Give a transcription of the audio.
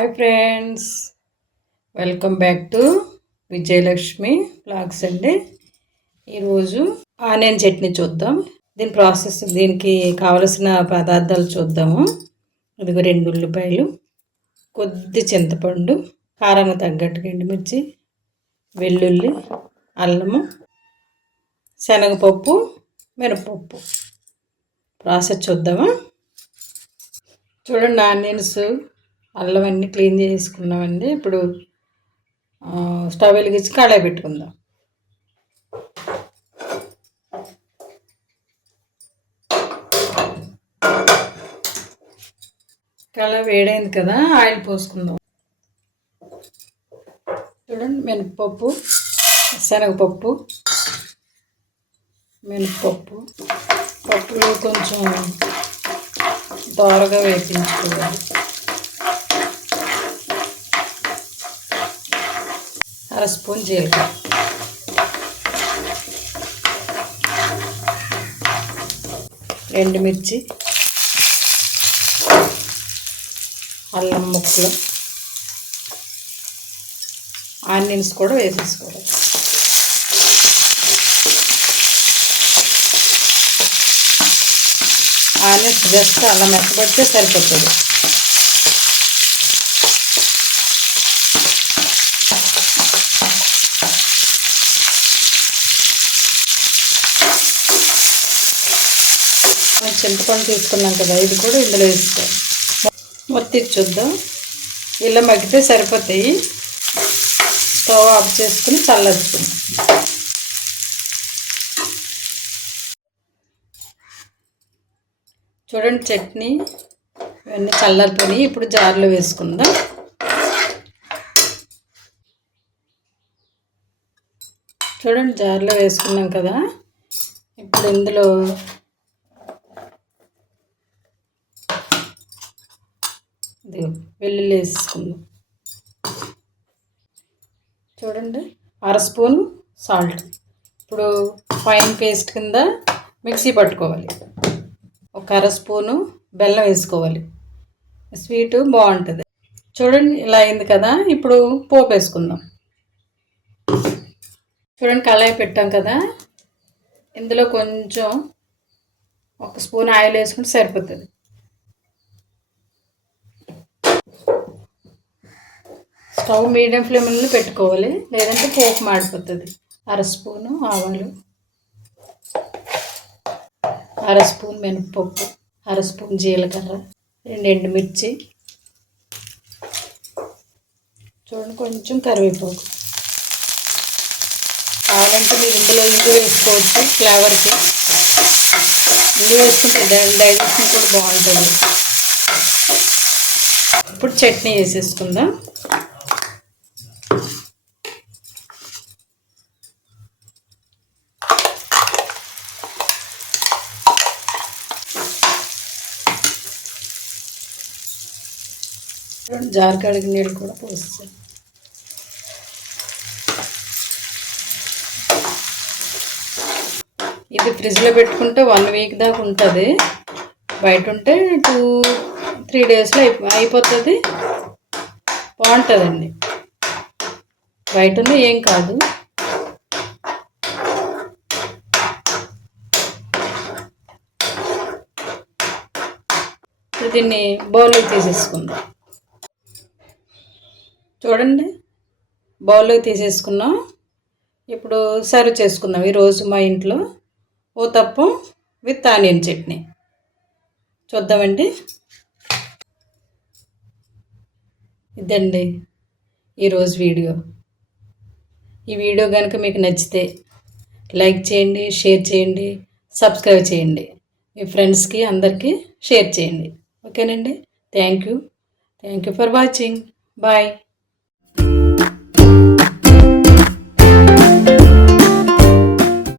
Hi friends welcome back to Vijayalakshmi blogs అండి. ఈరోజు onion chutney చూద్దాం. దీని ప్రాసెస్ దీనికి కావలసిన పదార్థాలు చూద్దాము. ఇదిగో రెండు ఉల్లిపాయలు కొద్ది చింతపండు కారానికి తగ్గట్టుగా ఎండుమిర్చి వెల్లుల్లి అల్లము శనగపప్పు మినపప్పు. ప్రాసెస్ చూద్దామా? చూడండి ఆనియన్స్. అల్లం అన్నీ క్లీన్ చేసుకున్నామండి. ఇప్పుడు స్టవ్ వెలిగించి కళాయి పెట్టుకుందాం. కళాయి వేడైంది కదా ఆయిల్ పోసుకుందాం. చూడండి మినపప్పు శనగపప్పు మినపప్పు పప్పులో కొంచెం దోరగా వేపించుకోవాలి. అర స్పూన్ జీలకర్ర. ఎండుమిర్చి అల్లం ముక్కలు. ఆనియన్స్ కూడా వేసేసుకోవాలి. ఆనియన్స్ జస్ట్ అలా మెత్తబడితే సరిపోతుంది. మనం చింతపండు తీసుకున్నాం కదా ఇది కూడా ఇందులో వేసుకోవాలి మొత్తం చూద్దాం. ఇలా మగ్గితే సరిపోతాయి. స్టవ్ ఆఫ్ చేసుకుని చల్లచ్చుకుందాం చూడండి చట్నీ ఇవన్నీ చల్లారిపోయి ఇప్పుడు జార్లో వేసుకుందాం. చూడండి జార్లో వేసుకున్నాం కదా. ఇప్పుడు ఇందులో వెల్లుల్లి వేసుకుందాం చూడండి అర స్పూన్ సాల్ట్. ఇప్పుడు ఫైన్ పేస్ట్ కింద మిక్సీ పట్టుకోవాలి. ఒక అర స్పూను బెల్లం వేసుకోవాలి. స్వీటు బాగుంటుంది. చూడండి ఇలా అయింది కదా ఇప్పుడు పోపు వేసుకుందాం. చూడండి కళాయి పెట్టాం కదా ఇందులో కొంచెం ఒక స్పూన్ ఆయిల్ వేసుకుంటే సరిపోతుంది. స్టవ్ మీడియం ఫ్లేమ్లో పెట్టుకోవాలి. లేదంటే పోపు మాడిపోతుంది. అర స్పూను ఆవాలు అర స్పూన్ మినపప్పు అర స్పూన్ జీలకర్ర రెండు ఎండుమిర్చి. చూడండి కొంచెం కరివేపాకు. కావాలంటే మీరు ఇందులో ఇందు వేసుకోవచ్చు ఫ్లేవర్కి. ఇల్లు వేసుకుంటే డైజెషన్ కూడా బాగుంటుంది. ఇప్పుడు చట్నీ వేసేసుకుందాం. జార్ కడిగి నీళ్ళు కూడా పోస్తాను ఇది ఫ్రిడ్జ్లో పెట్టుకుంటే వన్ వీక్ దాకా ఉంటుంది. బయట ఉంటే టూ త్రీ డేస్లో అయిపోతుంది. బాగుంటుందండి. బయట ఉంది ఏం కాదు. దీన్ని బౌల్లో తీసేసుకుందాం. చూడండి. బౌల్లో తీసేసుకున్నాం. ఇప్పుడు సర్వ్ చేసుకుందాం. ఈరోజు మా ఇంట్లో ఓ తప్పు విత్ ఆనియన్ చట్నీ. చూద్దామండి. ఇదండి ఈరోజు వీడియో. ఈ వీడియో కనుక మీకు నచ్చితే లైక్ చేయండి షేర్ చేయండి సబ్స్క్రైబ్ చేయండి. మీ ఫ్రెండ్స్కి అందరికీ షేర్ చేయండి. ఓకేనండి? Thank you. Thank you for watching. Bye.